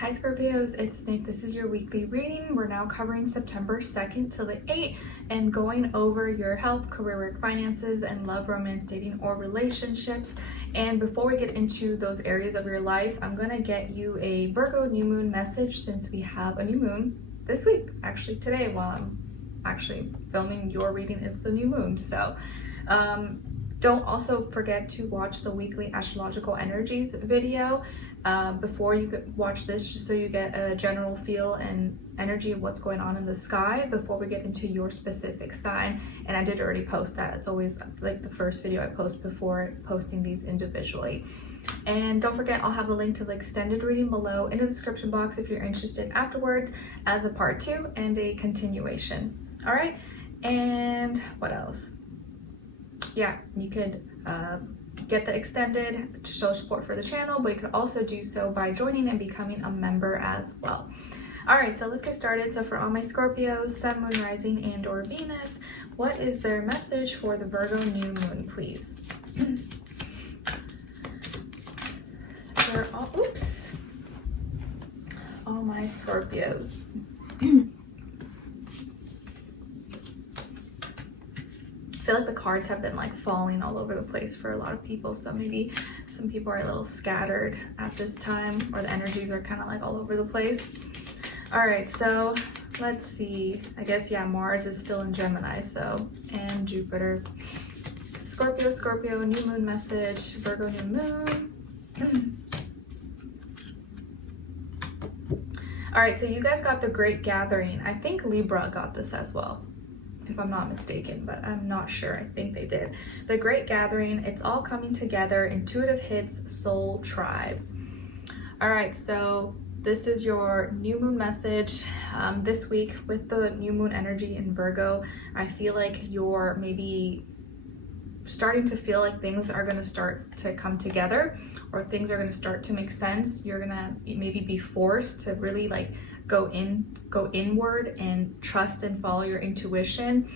Hi Scorpios, it's Nick. This is your weekly reading. We're now covering September 2nd till the 8th and going over your health, career, work, finances, and love, romance, dating, or relationships. And before we get into those areas of your life, I'm going to get you a Virgo new moon message since we have a new moon this week. Actually today, while I'm actually filming your reading, is the new moon. So don't also forget to watch the weekly astrological energies video before you watch this, just so you get a general feel and energy of what's going on in the sky before we get into your specific sign. And I did already post that. It's always like the first video I post before posting these individually. And don't forget, I'll have a link to the extended reading below in the description box if you're interested afterwards, as a part 2 and a continuation. All right, and what else? Yeah, you could get the extended to show support for the channel, but you could also do so by joining and becoming a member as well. All right, so let's get started. So for all my Scorpios, Sun, Moon, Rising, and or Venus, what is their message for the Virgo new moon, please? For all, all my Scorpios. I feel like the cards have been like falling all over the place for a lot of people, so maybe some people are a little scattered at this time, or the energies are kind of like all over the place. All right, so let's see. I guess, yeah, Mars is still in Gemini, so, and Jupiter. Scorpio, new moon message, Virgo new moon. All right, so you guys got the Great Gathering. I think Libra got this as well, if I'm not mistaken, but I'm not sure. I think they did. The Great Gathering, it's all coming together, intuitive hits, soul tribe. All right, so this is your new moon message this week with the new moon energy in Virgo. I feel like you're maybe starting to feel like things are going to start to come together, or things are going to start to make sense. You're going to maybe be forced to really like go inward and trust and follow your intuition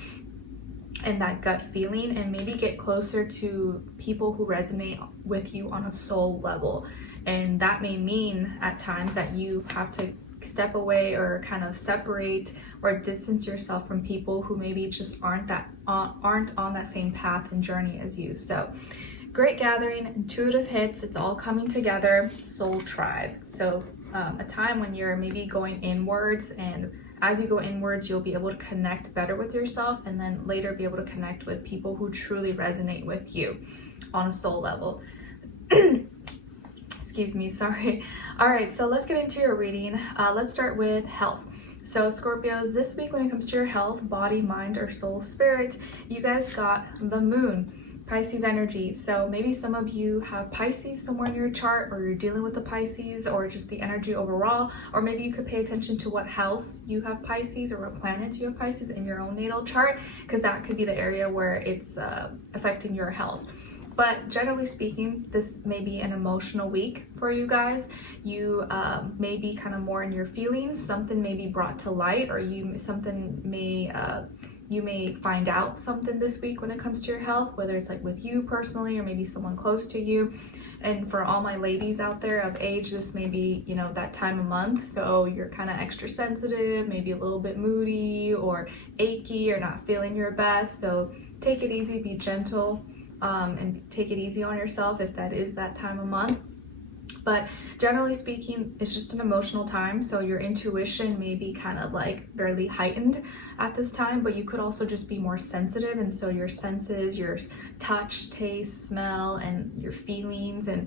and that gut feeling, and maybe get closer to people who resonate with you on a soul level. And that may mean at times that you have to step away or kind of separate or distance yourself from people who maybe just aren't on that same path and journey as you. So Great Gathering, intuitive hits, it's all coming together, soul tribe. So a time when you're maybe going inwards, and as you go inwards, you'll be able to connect better with yourself, and then later be able to connect with people who truly resonate with you on a soul level. Excuse me, sorry. All right, so let's get into your reading. Let's start with health. So Scorpios, this week when it comes to your health, body, mind, or soul, spirit, you guys got the moon. Pisces energy. So maybe some of you have Pisces somewhere in your chart, or you're dealing with the Pisces, or just the energy overall, or maybe you could pay attention to what house you have Pisces or what planets you have Pisces in your own natal chart, because that could be the area where it's affecting your health. But generally speaking, this may be an emotional week for you guys. You may be kind of more in your feelings. Something may be brought to light, or you may find out something this week when it comes to your health, whether it's like with you personally or maybe someone close to you. And for all my ladies out there of age, this may be, you know, that time of month. So you're kind of extra sensitive, maybe a little bit moody or achy or not feeling your best. So take it easy, be gentle, and take it easy on yourself if that is that time of month. But generally speaking, it's just an emotional time, so your intuition may be kind of like fairly heightened at this time, but you could also just be more sensitive, and so your senses, your touch, taste, smell, and your feelings, and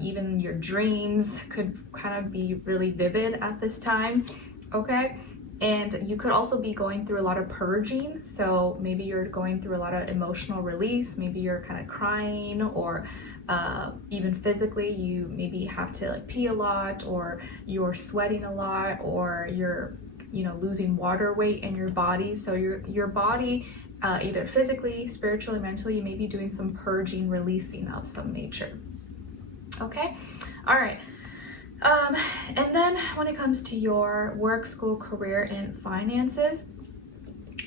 even your dreams could kind of be really vivid at this time, okay? And you could also be going through a lot of purging. So maybe you're going through a lot of emotional release. Maybe you're kind of crying, or even physically, you maybe have to like pee a lot, or you're sweating a lot, or you're, you know, losing water weight in your body. So your body, either physically, spiritually, mentally, you may be doing some purging, releasing of some nature. Okay, all right. And then when it comes to your work, school, career, and finances,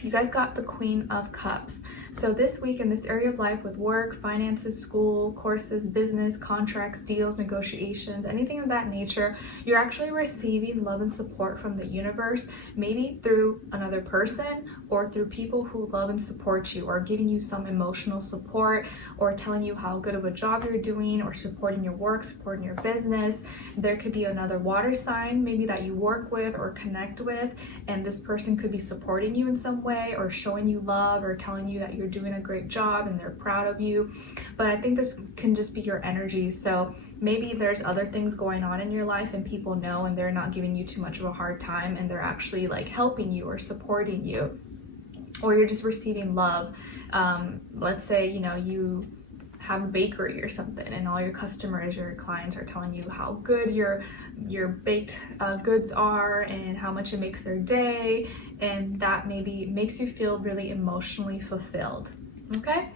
you guys got the Queen of Cups. So this week in this area of life with work, finances, school, courses, business, contracts, deals, negotiations, anything of that nature, you're actually receiving love and support from the universe, maybe through another person or through people who love and support you, or giving you some emotional support, or telling you how good of a job you're doing, or supporting your work, supporting your business. There could be another water sign maybe that you work with or connect with, and this person could be supporting you in some way, or showing you love, or telling you that you're doing a great job and they're proud of you. But I think this can just be your energy. So maybe there's other things going on in your life and people know, and they're not giving you too much of a hard time, and they're actually like helping you or supporting you, or you're just receiving love. Let's say, you know, you have a bakery or something, and all your customers, your clients are telling you how good your baked goods are and how much it makes their day, and that maybe makes you feel really emotionally fulfilled. Okay,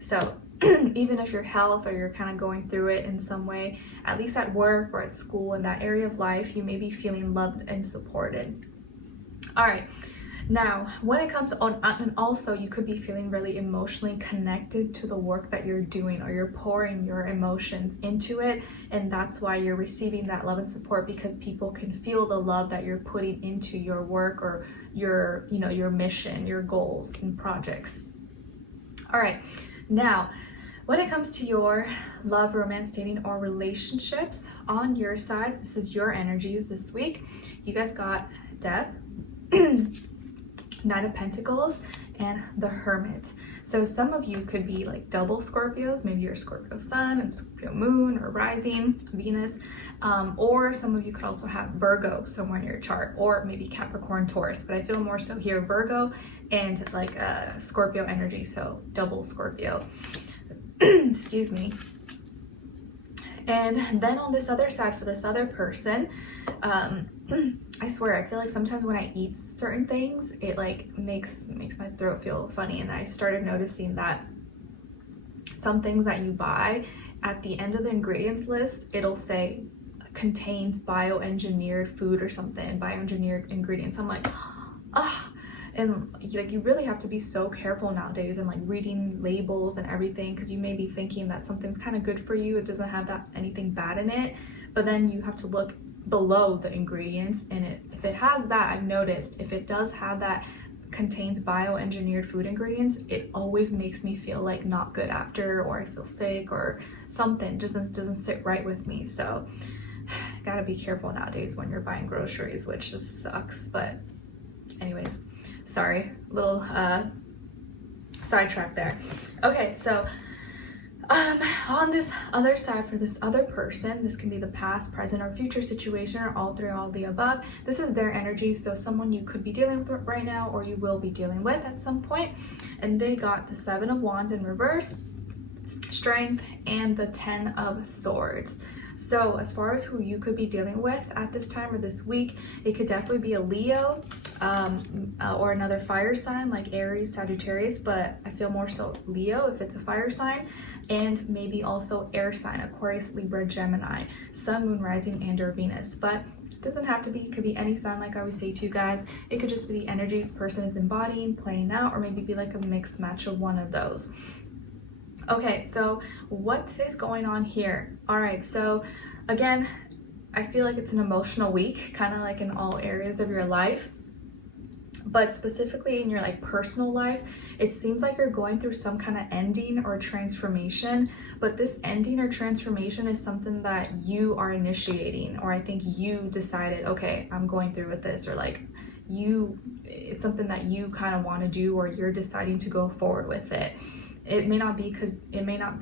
so even if your health, or you're kind of going through it in some way, at least at work or at school, in that area of life, you may be feeling loved and supported. All right. Now, when it comes on, and also you could be feeling really emotionally connected to the work that you're doing, or you're pouring your emotions into it, and that's why you're receiving that love and support, because people can feel the love that you're putting into your work, or your, you know, your mission, your goals and projects. All right, now when it comes to your love, romance, dating, or relationships, on your side, this is your energies this week. You guys got Death, Knight of Pentacles, and the Hermit. So some of you could be like double Scorpios. Maybe you're Scorpio Sun and Scorpio Moon, or Rising, Venus. Or some of you could also have Virgo somewhere in your chart, or maybe Capricorn, Taurus. But I feel more so here Virgo and like Scorpio energy, so double Scorpio. Excuse me. And then on this other side, for this other person, I swear, I feel like sometimes when I eat certain things, it like makes my throat feel funny. And I started noticing that some things that you buy, at the end of the ingredients list, it'll say contains bioengineered food or something, bioengineered ingredients. I'm like, ah. And like, you really have to be so careful nowadays, and like reading labels and everything, because you may be thinking that something's kind of good for you, it doesn't have that anything bad in it, but then you have to look below the ingredients, and if it has that, I've noticed, if it does have that contains bioengineered food ingredients, it always makes me feel like not good after, or I feel sick, or something just doesn't sit right with me. So gotta be careful nowadays when you're buying groceries, which just sucks. But anyways, sorry, little sidetrack there. Okay, so on this other side, for this other person, this can be the past, present, or future situation, or all three, all the above. This is their energy, so someone you could be dealing with right now, or you will be dealing with at some point. And they got the 7 of Wands in reverse, Strength, and the 10 of Swords. So as far as who you could be dealing with at this time or this week, it could definitely be a Leo, or another fire sign like Aries, Sagittarius, but I feel more so Leo if it's a fire sign, and maybe also air sign, Aquarius, Libra, Gemini, Sun, Moon, Rising, and or Venus. But it doesn't have to be, it could be any sign, like I always say to you guys. It could just be the energies person is embodying, playing out, or maybe be like a mixed match of one of those. Okay, so what is going on here? All right, so again, I feel like it's an emotional week, kind of like in all areas of your life, but specifically in your like personal life, it seems like you're going through some kind of ending or transformation, but this ending or transformation is something that you are initiating, or I think you decided, okay, I'm going through with this, or like it's something that you kind of want to do, or you're deciding to go forward with it. It may not be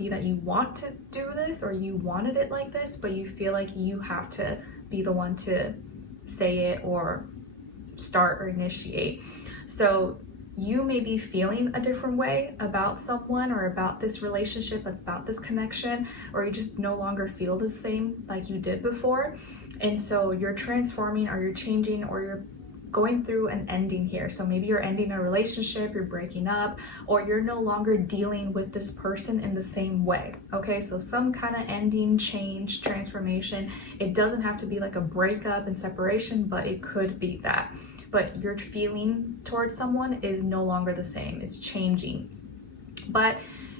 that you want to do this, or you wanted it like this, but you feel like you have to be the one to say it or start or initiate. So you may be feeling a different way about someone, or about this relationship, about this connection, or you just no longer feel the same like you did before. And so you're transforming, or you're changing, or you're going through an ending here. So maybe you're ending a relationship, you're breaking up, or you're no longer dealing with this person in the same way. Okay, so some kind of ending, change, transformation. It doesn't have to be like a breakup and separation, but it could be that. But your feeling towards someone is no longer the same, it's changing. But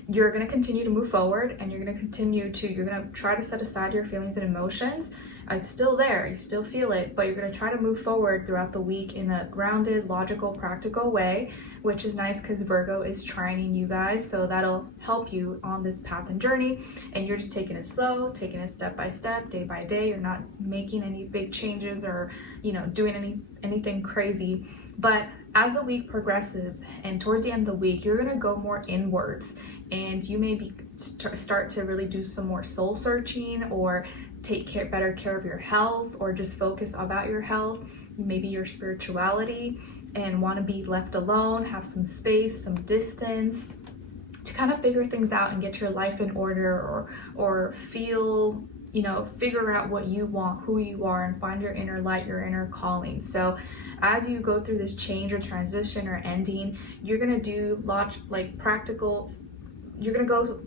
you're going to continue to move forward, and you're going to try to set aside your feelings and emotions. It's still there, you still feel it, but you're going to try to move forward throughout the week in a grounded, logical, practical way, which is nice because Virgo is trining you guys, so that'll help you on this path and journey. And you're just taking it slow, taking it step by step, day by day. You're not making any big changes or, doing anything crazy. But as the week progresses and towards the end of the week, you're going to go more inwards, and you may start to really do some more soul searching, or take better care of your health, or just focus about your health, maybe your spirituality, and want to be left alone, have some space, some distance to kind of figure things out and get your life in order, or feel, figure out what you want, who you are, and find your inner light, your inner calling. So as you go through this change or transition or ending, you're going to do you're going to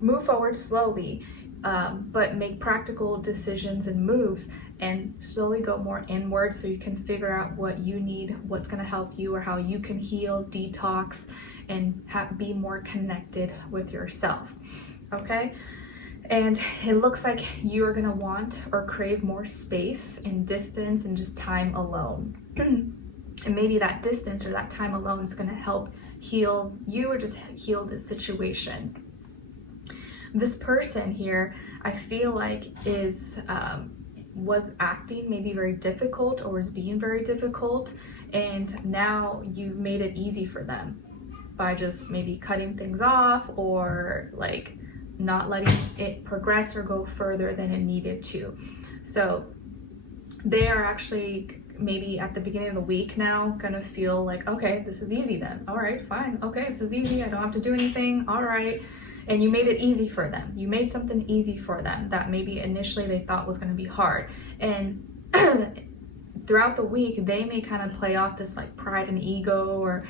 move forward slowly, but make practical decisions and moves, and slowly go more inward so you can figure out what you need, what's going to help you, or how you can heal, detox, and be more connected with yourself. Okay? And it looks like you are going to want or crave more space and distance and just time alone. And maybe that distance or that time alone is going to help heal you, or just heal this situation. This person here, I feel like was acting maybe very difficult, or was being very difficult, and now you've made it easy for them by just maybe cutting things off, or like not letting it progress or go further than it needed to. So they are actually maybe at the beginning of the week now gonna feel like, okay, this is easy then. All right, fine. Okay, this is easy. I don't have to do anything. All right. And you made it easy for them. You made something easy for them that maybe initially they thought was going to be hard. And throughout the week, they may kind of play off this like pride and ego, or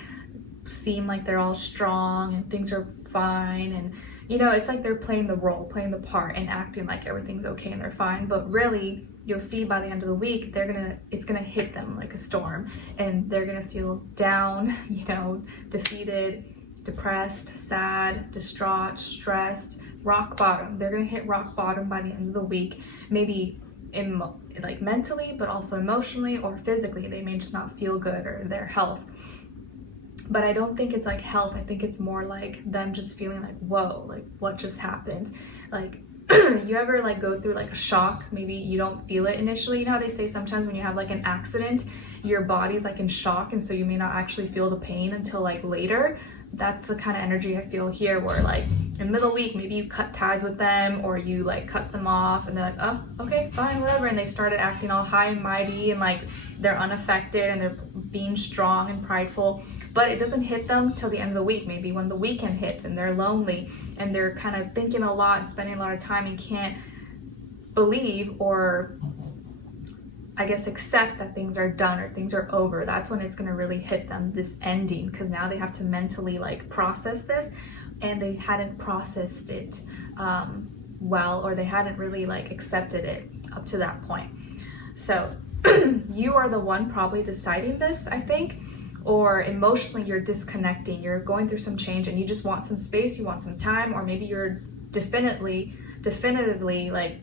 seem like they're all strong and things are fine. And, it's like they're playing the role, playing the part, and acting like everything's okay and they're fine. But really, you'll see by the end of the week, it's gonna hit them like a storm, and they're gonna feel down, defeated, depressed, sad, distraught, stressed, rock bottom. They're gonna hit rock bottom by the end of the week, maybe mentally, but also emotionally or physically. They may just not feel good, or their health. But I don't think it's like health. I think it's more like them just feeling like, whoa, like what just happened? Like, you ever like go through like a shock? Maybe you don't feel it initially. You know how they say sometimes when you have like an accident, your body's like in shock, and so you may not actually feel the pain until like later. That's the kind of energy I feel here, where like in the middle of the week, maybe you cut ties with them, or you like cut them off, and they're like, oh, okay, fine, whatever. And they started acting all high and mighty, and like they're unaffected, and they're being strong and prideful. But it doesn't hit them till the end of the week, maybe when the weekend hits and they're lonely and they're kind of thinking a lot and spending a lot of time and can't believe, or I guess accept that things are done or things are over. That's when it's going to really hit them, this ending, because now they have to mentally like process this, and they hadn't processed it well, or they hadn't really like accepted it up to that point. So you are the one probably deciding this, I think, or emotionally you're disconnecting, you're going through some change and you just want some space, you want some time, or maybe you're definitively like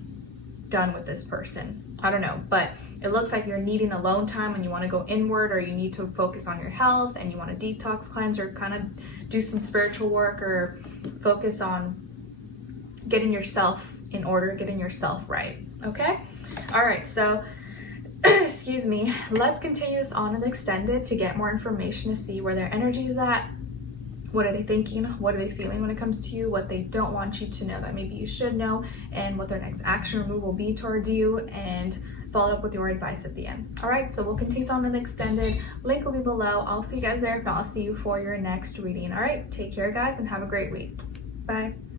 done with this person. I don't know, but it looks like you're needing alone time and you want to go inward, or you need to focus on your health and you want to detox, cleanse, or kind of do some spiritual work, or focus on getting yourself in order, getting yourself right. Okay? All right, so excuse me, let's continue this on and extended to get more information, to see where their energy is at. What are they thinking? What are they feeling when it comes to you? What they don't want you to know that maybe you should know, and what their next action or move will be towards you, and follow up with your advice at the end. All right, so we'll continue on and extended. Link will be below. I'll see you guys there. If not, I'll see you for your next reading. All right, take care, guys, and have a great week. Bye.